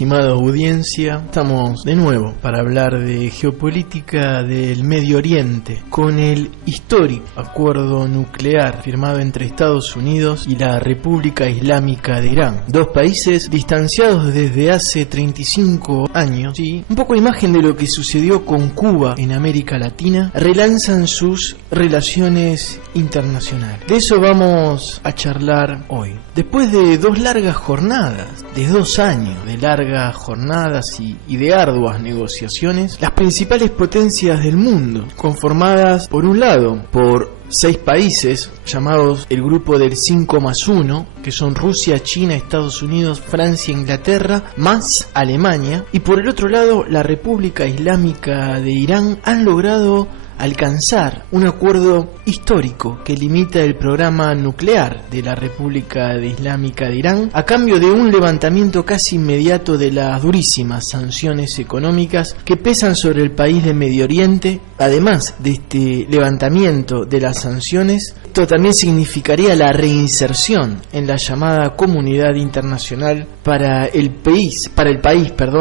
estimada audiencia, estamos de nuevo para hablar de geopolítica del Medio Oriente con el histórico acuerdo nuclear firmado entre Estados Unidos y la República Islámica de Irán, dos países distanciados desde hace 35 años. ¿Sí? Un poco imagen de lo que sucedió con Cuba en América Latina, relanzan sus relaciones internacionales. De eso vamos a charlar hoy. Después de dos largas jornadas, de 2 años de largas jornadas y de arduas negociaciones, las principales potencias del mundo, conformadas por un lado por 6 países llamados el grupo del 5+1, que son Rusia, China, Estados Unidos, Francia, Inglaterra, más Alemania, y por el otro lado la República Islámica de Irán, han logrado alcanzar un acuerdo histórico que limita el programa nuclear de la República Islámica de Irán a cambio de un levantamiento casi inmediato de las durísimas sanciones económicas que pesan sobre el país de Medio Oriente. Además de este levantamiento de las sanciones, esto también significaría la reinserción en la llamada comunidad internacional para el país,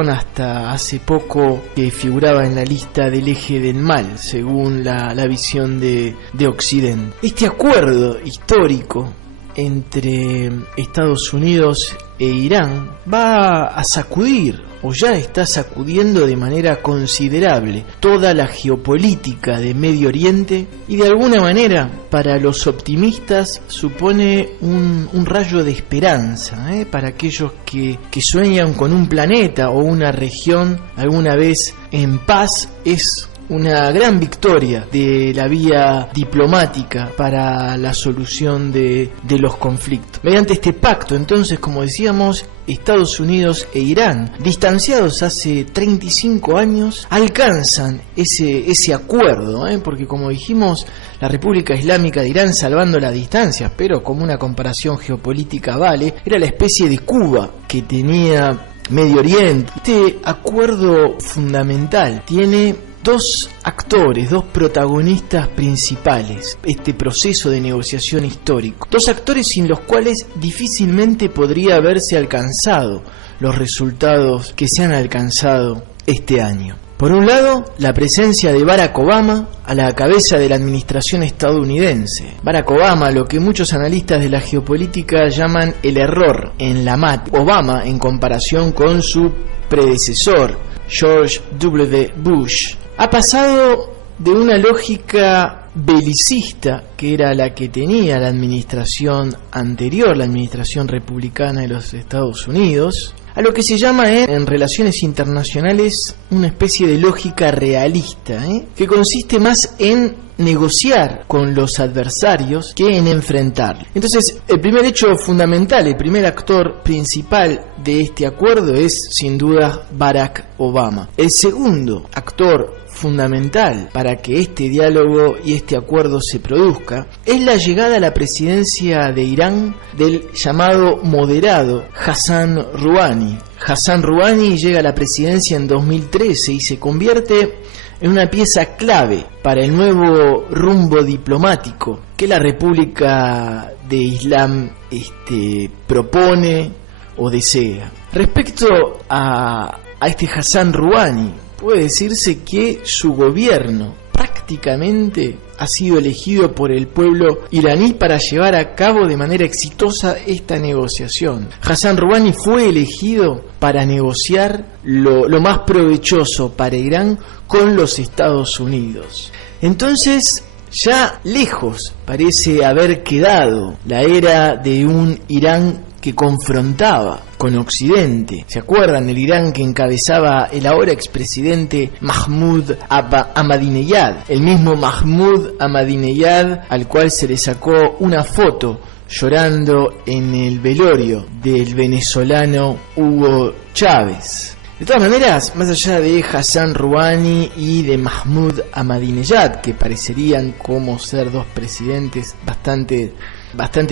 hasta hace poco que figuraba en la lista del eje del mal, según la visión de Occidente. Este acuerdo histórico entre Estados Unidos e Irán va a sacudir, o ya está sacudiendo de manera considerable, toda la geopolítica de Medio Oriente, y de alguna manera para los optimistas supone un rayo de esperanza, para aquellos que sueñan con un planeta o una región alguna vez en paz. Es una gran victoria de la vía diplomática para la solución de los conflictos. Mediante este pacto, entonces, como decíamos, Estados Unidos e Irán, distanciados hace 35 años, alcanzan ese acuerdo, porque como dijimos, la República Islámica de Irán, salvando las distancias, pero como una comparación geopolítica vale, era la especie de Cuba que tenía Medio Oriente. Este acuerdo fundamental tiene dos actores, dos protagonistas principales, este proceso de negociación histórico. Dos actores sin los cuales difícilmente podría haberse alcanzado los resultados que se han alcanzado este año. Por un lado, la presencia de Barack Obama a la cabeza de la administración estadounidense. Barack Obama, lo que muchos analistas de la geopolítica llaman el error en la mat. Obama, en comparación con su predecesor, George W. Bush, ha pasado de una lógica belicista, que era la que tenía la administración anterior, la administración republicana de los Estados Unidos, a lo que se llama en relaciones internacionales una especie de lógica realista, que consiste más en negociar con los adversarios que en enfrentarlos. Entonces, el primer hecho fundamental, el primer actor principal de este acuerdo es, sin duda, Barack Obama. El segundo actor fundamental para que este diálogo y este acuerdo se produzca es la llegada a la presidencia de Irán del llamado moderado Hassan Rouhani. Hassan Rouhani llega a la presidencia en 2013 y se convierte en una pieza clave para el nuevo rumbo diplomático que la República de Islam propone o desea. Respecto a este Hassan Rouhani, puede decirse que su gobierno prácticamente ha sido elegido por el pueblo iraní para llevar a cabo de manera exitosa esta negociación. Hassan Rouhani fue elegido para negociar lo más provechoso para Irán con los Estados Unidos. Entonces, ya lejos parece haber quedado la era de un Irán que confrontaba con Occidente. ¿Se acuerdan del Irán que encabezaba el ahora expresidente Mahmoud Ahmadinejad? El mismo Mahmoud Ahmadinejad al cual se le sacó una foto llorando en el velorio del venezolano Hugo Chávez. De todas maneras, más allá de Hassan Rouhani y de Mahmoud Ahmadinejad, que parecerían como ser dos presidentes bastante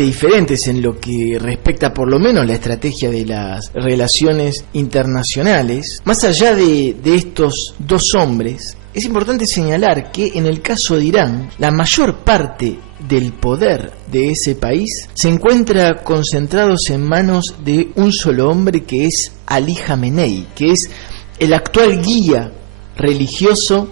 diferentes en lo que respecta por lo menos la estrategia de las relaciones internacionales, más allá de estos dos hombres, es importante señalar que en el caso de Irán, la mayor parte del poder de ese país se encuentra concentrados en manos de un solo hombre, que es Ali Jamenei, que es el actual guía religioso,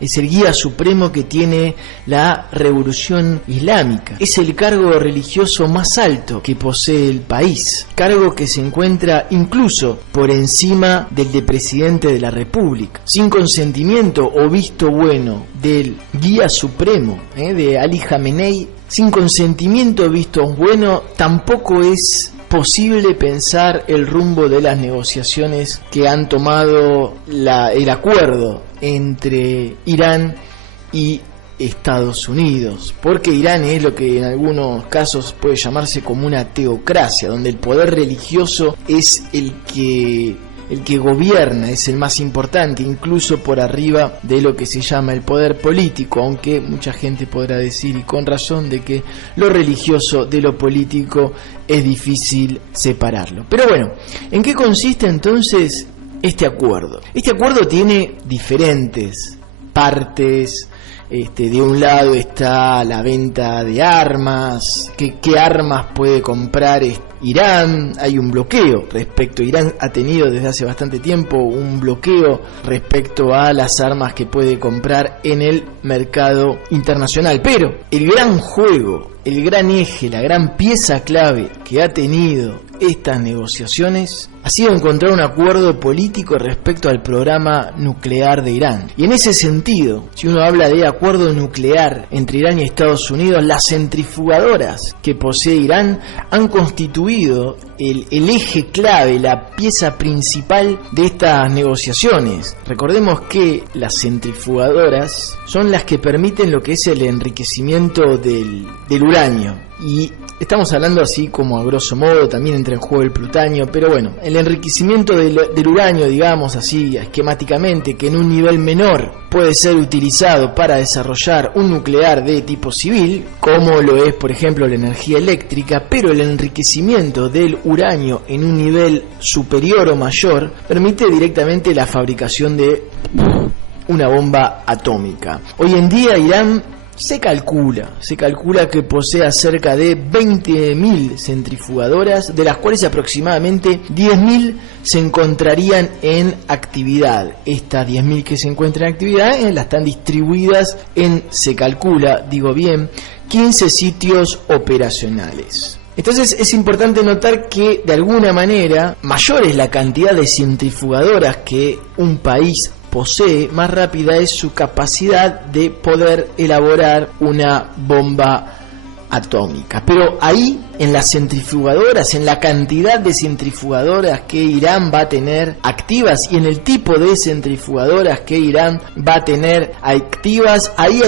es el guía supremo que tiene la revolución islámica. Es el cargo religioso más alto que posee el país, cargo que se encuentra incluso por encima del de presidente de la república. Sin consentimiento o visto bueno del guía supremo, de Ali Jamenei, sin consentimiento o visto bueno, tampoco es posible pensar el rumbo de las negociaciones que han tomado el acuerdo entre Irán y Estados Unidos, porque Irán es lo que en algunos casos puede llamarse como una teocracia, donde el poder religioso es el que gobierna, es el más importante, incluso por arriba de lo que se llama el poder político, aunque mucha gente podrá decir, y con razón, de que lo religioso de lo político es difícil separarlo. Pero bueno, ¿en qué consiste entonces este acuerdo? Este acuerdo tiene diferentes partes. De un lado está la venta de armas, qué armas puede comprar Irán. Hay un bloqueo respecto, Irán ha tenido desde hace bastante tiempo un bloqueo respecto a las armas que puede comprar en el mercado internacional, pero el gran juego, el gran eje, la gran pieza clave que ha tenido estas negociaciones ha sido encontrar un acuerdo político respecto al programa nuclear de Irán. Y en ese sentido, si uno habla de acuerdo nuclear entre Irán y Estados Unidos, las centrifugadoras que posee Irán han constituido el eje clave, la pieza principal de estas negociaciones. Recordemos que las centrifugadoras son las que permiten lo que es el enriquecimiento del uranio. Y estamos hablando así como a grosso modo, también entra en juego el plutonio, pero bueno, el enriquecimiento del uranio, digamos así esquemáticamente, que en un nivel menor puede ser utilizado para desarrollar un nuclear de tipo civil, como lo es por ejemplo la energía eléctrica, pero el enriquecimiento del uranio en un nivel superior o mayor permite directamente la fabricación de una bomba atómica. Hoy en día Irán se calcula que posee cerca de 20.000 centrifugadoras, de las cuales aproximadamente 10.000 se encontrarían en actividad. Estas 10.000 que se encuentran en actividad las están distribuidas en, se calcula, 15 sitios operacionales. Entonces es importante notar que de alguna manera mayor es la cantidad de centrifugadoras que un país posee, más rápida es su capacidad de poder elaborar una bomba atómica. Pero ahí, en las centrifugadoras, en la cantidad de centrifugadoras que Irán va a tener activas y en el tipo de centrifugadoras que Irán va a tener activas, ahí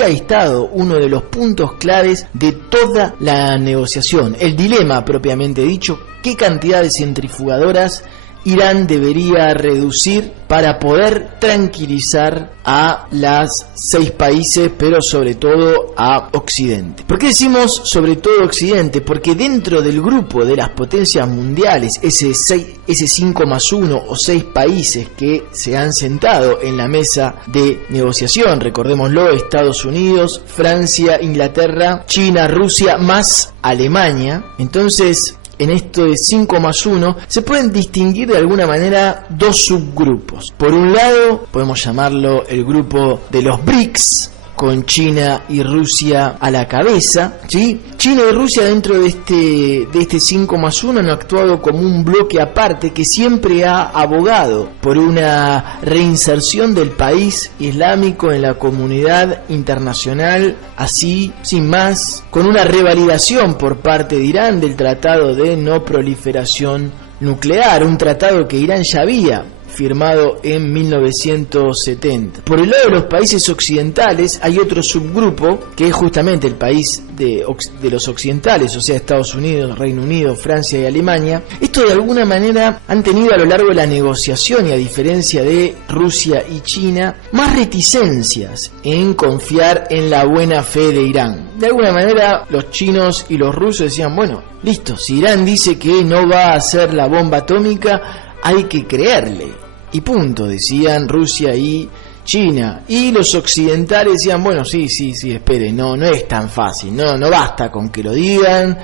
ha estado uno de los puntos claves de toda la negociación. El dilema propiamente dicho, ¿qué cantidad de centrifugadoras Irán debería reducir para poder tranquilizar a las 6 países, pero sobre todo a Occidente? ¿Por qué decimos sobre todo Occidente? Porque dentro del grupo de las potencias mundiales, ese 5+1 o 6 países que se han sentado en la mesa de negociación, recordémoslo, Estados Unidos, Francia, Inglaterra, China, Rusia, más Alemania. Entonces, en esto de 5+1 se pueden distinguir de alguna manera dos subgrupos. Por un lado, podemos llamarlo el grupo de los BRICS, con China y Rusia a la cabeza, ¿sí? China y Rusia dentro de este 5+1 han actuado como un bloque aparte que siempre ha abogado por una reinserción del país islámico en la comunidad internacional, así, sin más, con una revalidación por parte de Irán del Tratado de No Proliferación Nuclear, un tratado que Irán ya había firmado en 1970. Por el lado de los países occidentales hay otro subgrupo que es justamente el país de los occidentales, o sea, Estados Unidos, Reino Unido, Francia y Alemania. Esto de alguna manera han tenido a lo largo de la negociación, y a diferencia de Rusia y China, más reticencias en confiar en la buena fe de Irán. De alguna manera los chinos y los rusos decían, bueno, listo, si Irán dice que no va a hacer la bomba atómica, hay que creerle. Y punto, decían Rusia y China. Y los occidentales decían, bueno, sí, espere, no es tan fácil, no basta con que lo digan,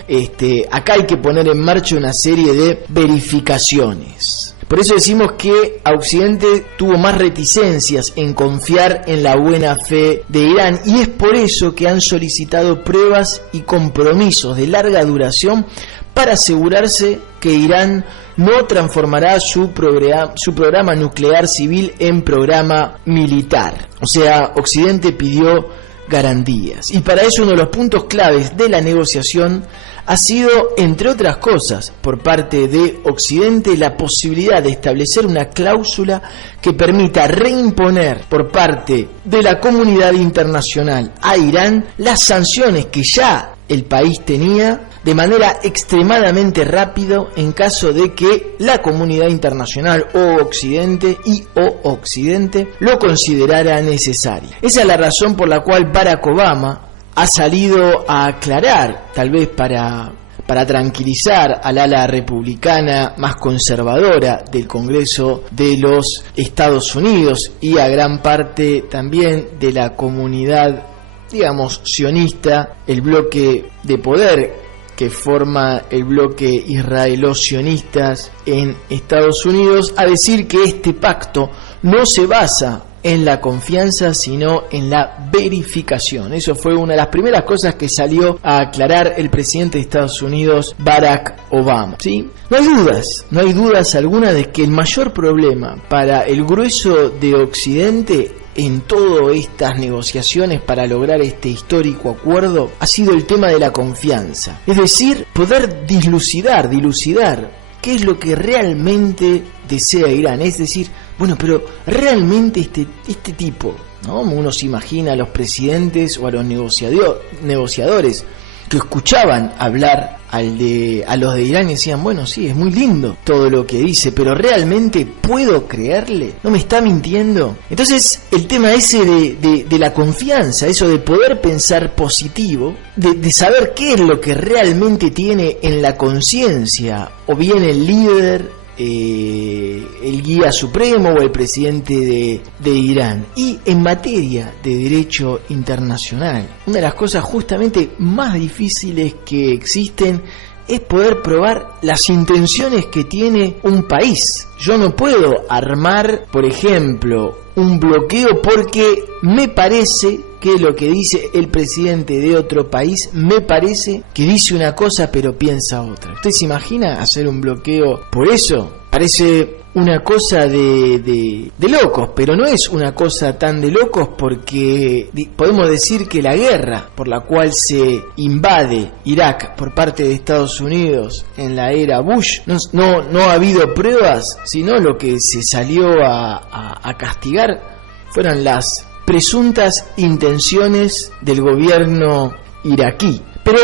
acá hay que poner en marcha una serie de verificaciones. Por eso decimos que a Occidente tuvo más reticencias en confiar en la buena fe de Irán, y es por eso que han solicitado pruebas y compromisos de larga duración para asegurarse que Irán no transformará su programa nuclear civil en programa militar. O sea, Occidente pidió garantías. Y para eso uno de los puntos claves de la negociación ha sido, entre otras cosas, por parte de Occidente, la posibilidad de establecer una cláusula que permita reimponer por parte de la comunidad internacional a Irán las sanciones que ya el país tenía de manera extremadamente rápida en caso de que la comunidad internacional o Occidente lo considerara necesario. Esa es la razón por la cual Barack Obama ha salido a aclarar, tal vez para tranquilizar al ala republicana más conservadora del Congreso de los Estados Unidos y a gran parte también de la comunidad, digamos, sionista, el bloque de poder que forma el bloque israelo-sionistas en Estados Unidos, a decir que este pacto no se basa en la confianza, sino en la verificación. Eso fue una de las primeras cosas que salió a aclarar el presidente de Estados Unidos, Barack Obama, ¿sí? No hay dudas alguna de que el mayor problema para el grueso de Occidente en todas estas negociaciones para lograr este histórico acuerdo ha sido el tema de la confianza. Es decir, poder dilucidar qué es lo que realmente desea Irán. Es decir, bueno, pero realmente este tipo, ¿no? Uno se imagina a los presidentes o a los negociadores que escuchaban hablar a los de Irán y decían, bueno, sí, es muy lindo todo lo que dice, pero ¿realmente puedo creerle? ¿No me está mintiendo? Entonces, el tema ese de la confianza, eso de poder pensar positivo, de saber qué es lo que realmente tiene en la conciencia, o bien el líder, el guía supremo o el presidente de Irán. Y en materia de derecho internacional, una de las cosas justamente más difíciles que existen es poder probar las intenciones que tiene un país. Yo no puedo armar, por ejemplo, un bloqueo porque me parece que lo que dice el presidente de otro país, me parece que dice una cosa pero piensa otra. ¿Usted se imagina hacer un bloqueo por eso? Parece una cosa de locos, pero no es una cosa tan de locos, porque podemos decir que la guerra por la cual se invade Irak por parte de Estados Unidos en la era Bush, no ha habido pruebas, sino lo que se salió a castigar fueron las presuntas intenciones del gobierno iraquí. Pero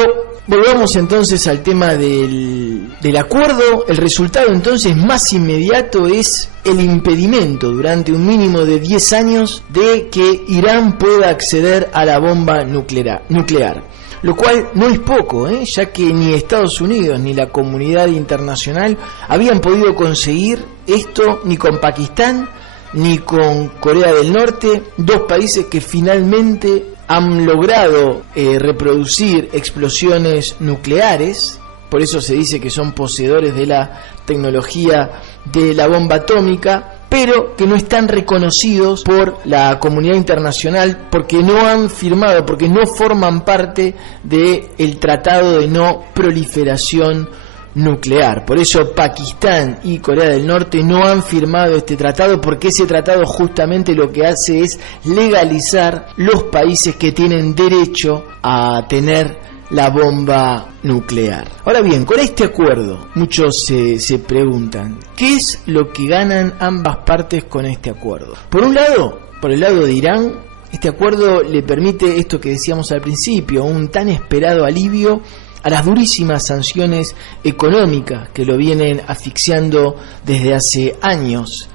volvamos entonces al tema del acuerdo. El resultado entonces más inmediato es el impedimento durante un mínimo de 10 años de que Irán pueda acceder a la bomba nuclear. Lo cual no es poco, ya que ni Estados Unidos ni la comunidad internacional habían podido conseguir esto ni con Pakistán ni con Corea del Norte, dos países que finalmente han logrado reproducir explosiones nucleares. Por eso se dice que son poseedores de la tecnología de la bomba atómica, pero que no están reconocidos por la comunidad internacional porque no han firmado, porque no forman parte del Tratado de No Proliferación Nuclear. Por eso Pakistán y Corea del Norte no han firmado este tratado, porque ese tratado justamente lo que hace es legalizar los países que tienen derecho a tener la bomba nuclear. Ahora bien, con este acuerdo muchos se preguntan, ¿qué es lo que ganan ambas partes con este acuerdo? Por un lado, por el lado de Irán, este acuerdo le permite esto que decíamos al principio, un tan esperado alivio a las durísimas sanciones económicas que lo vienen asfixiando desde hace años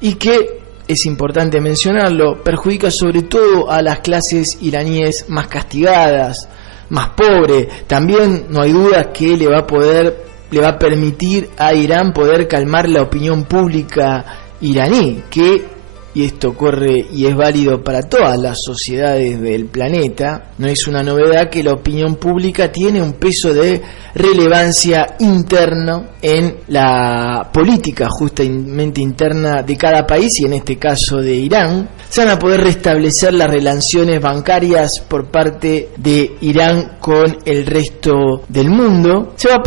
y que, es importante mencionarlo, perjudica sobre todo a las clases iraníes más castigadas, más pobres. También no hay duda que le va a permitir a Irán poder calmar la opinión pública iraní, que y esto ocurre y es válido para todas las sociedades del planeta, no es una novedad que la opinión pública tiene un peso de relevancia interno en la política justamente interna de cada país, y en este caso de Irán. Se van a poder restablecer las relaciones bancarias por parte de Irán con el resto del mundo. Se va a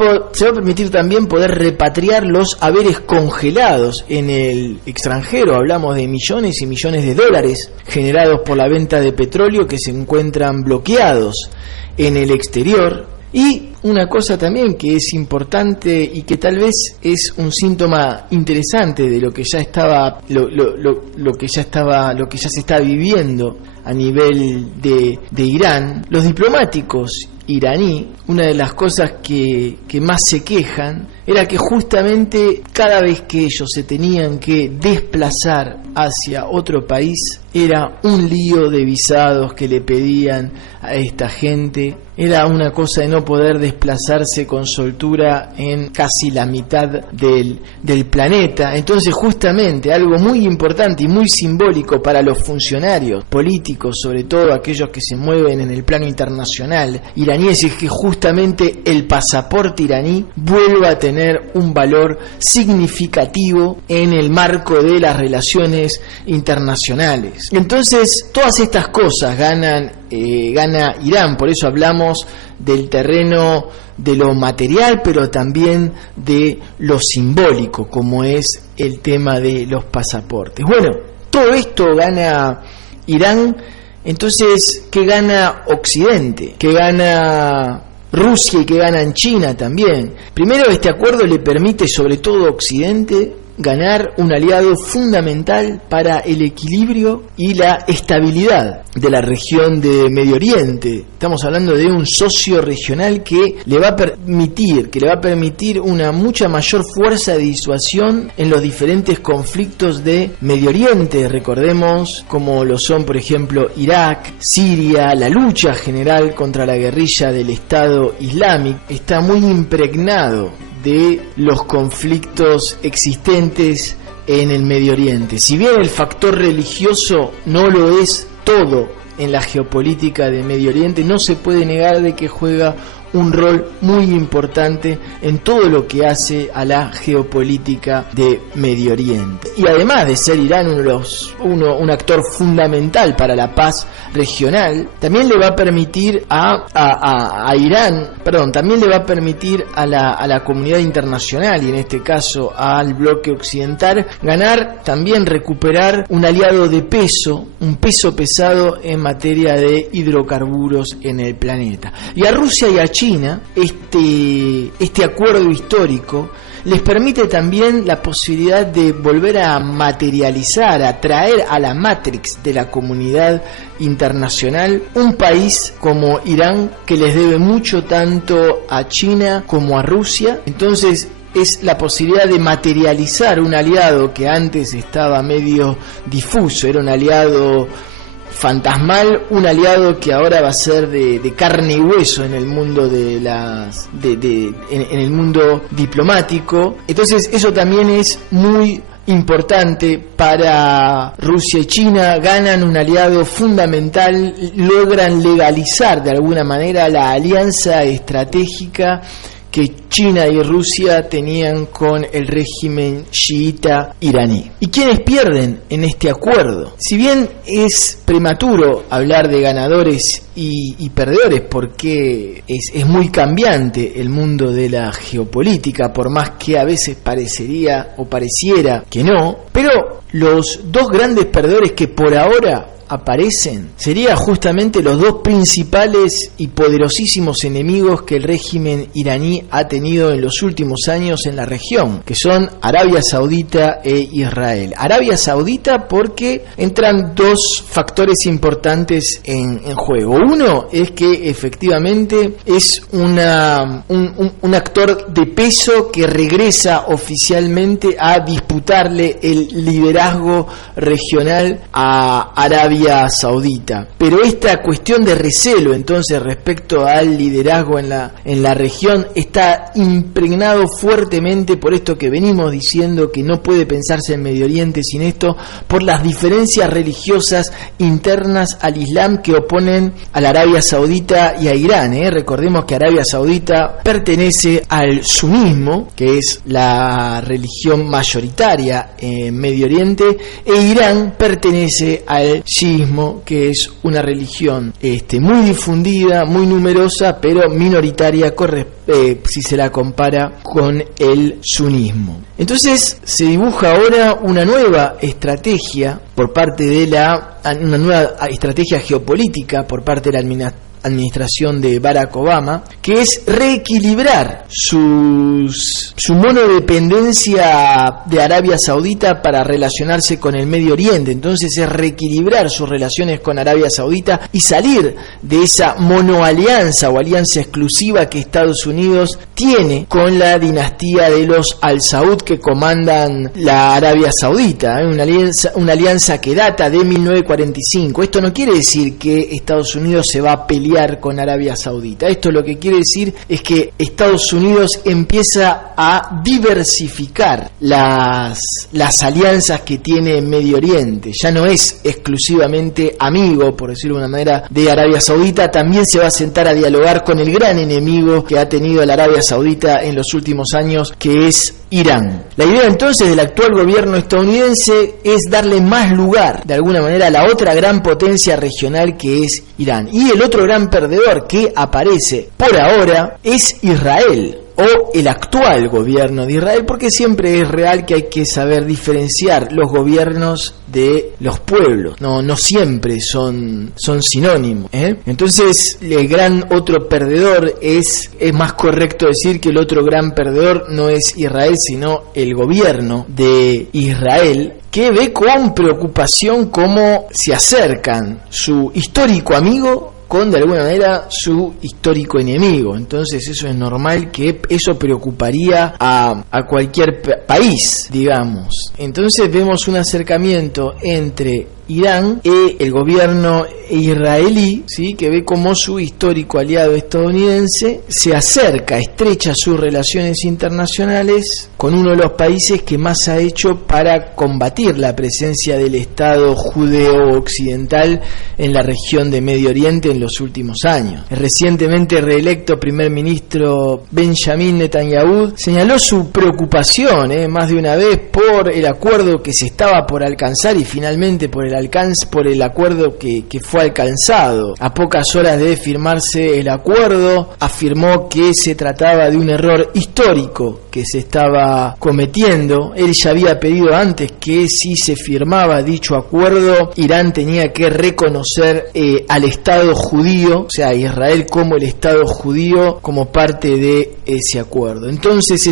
permitir también poder repatriar los haberes congelados en el extranjero. Hablamos de millones y millones de dólares generados por la venta de petróleo que se encuentran bloqueados en el exterior. Y una cosa también que es importante y que tal vez es un síntoma interesante de lo que ya estaba, lo que ya se está viviendo a nivel de Irán. Los diplomáticos iraní, una de las cosas que más se quejan era que justamente cada vez que ellos se tenían que desplazar hacia otro país era un lío de visados que le pedían a esta gente. Era una cosa de no poder desplazarse con soltura en casi la mitad del planeta. Entonces justamente algo muy importante y muy simbólico para los funcionarios políticos, sobre todo aquellos que se mueven en el plano internacional iraníes, es que justamente el pasaporte iraní vuelva a tener un valor significativo en el marco de las relaciones internacionales. Entonces todas estas cosas gana Irán. Por eso hablamos del terreno de lo material, pero también de lo simbólico, como es el tema de los pasaportes. Bueno, todo esto gana Irán. Entonces, ¿qué gana Occidente? ¿Qué gana Rusia y qué gana China también? Primero, este acuerdo le permite, sobre todo a Occidente, ganar un aliado fundamental para el equilibrio y la estabilidad de la región de Medio Oriente. Estamos hablando de un socio regional que le va a permitir una mucha mayor fuerza de disuasión en los diferentes conflictos de Medio Oriente. Recordemos como lo son, por ejemplo, Irak, Siria, la lucha general contra la guerrilla del Estado Islámico. Está muy impregnado de los conflictos existentes en el Medio Oriente. Si bien el factor religioso no lo es todo en la geopolítica de Medio Oriente, no se puede negar de que juega un rol muy importante en todo lo que hace a la geopolítica de Medio Oriente. Y además de ser Irán un actor fundamental para la paz regional, también le va a permitir también le va a permitir a la comunidad internacional, y en este caso al bloque occidental, recuperar un aliado de peso, un peso pesado en materia de hidrocarburos en el planeta. Y a Rusia y a China, este acuerdo histórico les permite también la posibilidad de volver a materializar, a traer a la matrix de la comunidad internacional un país como Irán, que les debe mucho tanto a China como a Rusia. Entonces es la posibilidad de materializar un aliado que antes estaba medio difuso, era un aliado fantasmal, un aliado que ahora va a ser de carne y hueso en el mundo en el mundo diplomático. Entonces eso también es muy importante para Rusia y China. Ganan un aliado fundamental, logran legalizar de alguna manera la alianza estratégica que China y Rusia tenían con el régimen chiita iraní. ¿Y quiénes pierden en este acuerdo? Si bien es prematuro hablar de ganadores y perdedores, porque es muy cambiante el mundo de la geopolítica, por más que a veces pareciera que no, pero los dos grandes perdedores que por ahora aparecen serían justamente los dos principales y poderosísimos enemigos que el régimen iraní ha tenido en los últimos años en la región, que son Arabia Saudita e Israel. Arabia Saudita porque entran dos factores importantes en juego. Uno es que efectivamente es un actor de peso que regresa oficialmente a disputarle el liderazgo regional a Arabia Arabia Saudita. Pero esta cuestión de recelo entonces respecto al liderazgo en la región está impregnado fuertemente por esto que venimos diciendo, que no puede pensarse en Medio Oriente sin esto, por las diferencias religiosas internas al Islam que oponen a la Arabia Saudita y a Irán. Recordemos que Arabia Saudita pertenece al sunismo, que es la religión mayoritaria en Medio Oriente, e Irán pertenece al chiismo, que es una religión muy difundida, muy numerosa, pero minoritaria si se la compara con el sunismo. Entonces se dibuja ahora una nueva estrategia por parte de una nueva estrategia geopolítica por parte de la administración de Barack Obama, que es reequilibrar su monodependencia de Arabia Saudita para relacionarse con el Medio Oriente. Entonces es reequilibrar sus relaciones con Arabia Saudita y salir de esa monoalianza o alianza exclusiva que Estados Unidos tiene con la dinastía de los Al Saud que comandan la Arabia Saudita, una alianza que data de 1945. Esto no quiere decir que Estados Unidos se va a pelear con Arabia Saudita. Esto lo que quiere decir es que Estados Unidos empieza a diversificar las alianzas que tiene en Medio Oriente. Ya no es exclusivamente amigo, por decirlo de una manera, de Arabia Saudita. También se va a sentar a dialogar con el gran enemigo que ha tenido la Arabia Saudita en los últimos años, que es Irán. La idea entonces del actual gobierno estadounidense es darle más lugar, de alguna manera, a la otra gran potencia regional que es Irán. Y el otro gran perdedor que aparece por ahora es Israel, o el actual gobierno de Israel, porque siempre es real que hay que saber diferenciar los gobiernos de los pueblos, no siempre son sinónimos, Entonces el gran otro perdedor es más correcto decir que el otro gran perdedor no es Israel, sino el gobierno de Israel, que ve con preocupación cómo se acercan su histórico amigo con, de alguna manera, su histórico enemigo. Entonces eso es normal, que eso preocuparía a cualquier país, digamos. Entonces vemos un acercamiento entre Irán y el gobierno israelí, ¿sí?, que ve como su histórico aliado estadounidense se acerca, estrecha sus relaciones internacionales con uno de los países que más ha hecho para combatir la presencia del Estado judeo occidental en la región de Medio Oriente en los últimos años. El recientemente reelecto primer ministro Benjamin Netanyahu señaló su preocupación más de una vez por el acuerdo que se estaba por alcanzar y finalmente por el acuerdo que fue alcanzado. A pocas horas de firmarse el acuerdo, afirmó que se trataba de un error histórico que se estaba cometiendo. Él ya había pedido antes que si se firmaba dicho acuerdo, Irán tenía que reconocer al Estado judío, o sea, Israel como el Estado judío, como parte de ese acuerdo. Entonces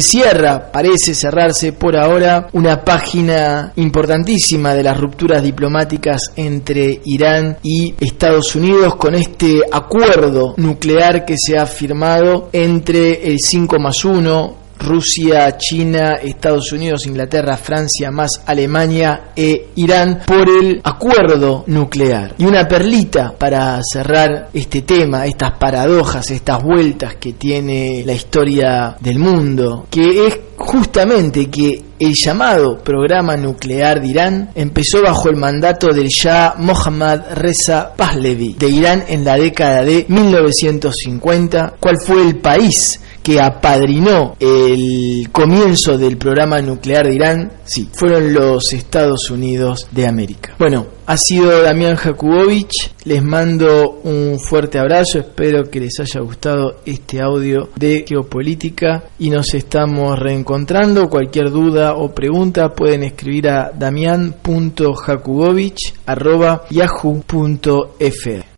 parece cerrarse por ahora una página importantísima de las rupturas diplomáticas entre Irán y Estados Unidos con este acuerdo nuclear que se ha firmado entre el 5+1, Rusia, China, Estados Unidos, Inglaterra, Francia, más Alemania e Irán, por el acuerdo nuclear. Y una perlita para cerrar este tema, estas paradojas, estas vueltas que tiene la historia del mundo, que es justamente que el llamado programa nuclear de Irán empezó bajo el mandato del Shah Mohammad Reza Pahlavi de Irán en la década de 1950. ¿Cuál fue el país que apadrinó el comienzo del programa nuclear de Irán? Sí, fueron los Estados Unidos de América. Bueno, ha sido Damián Jakubowicz, les mando un fuerte abrazo, espero que les haya gustado este audio de geopolítica y nos estamos reencontrando. Cualquier duda o pregunta pueden escribir a damian.jakubowicz@yahoo.fr.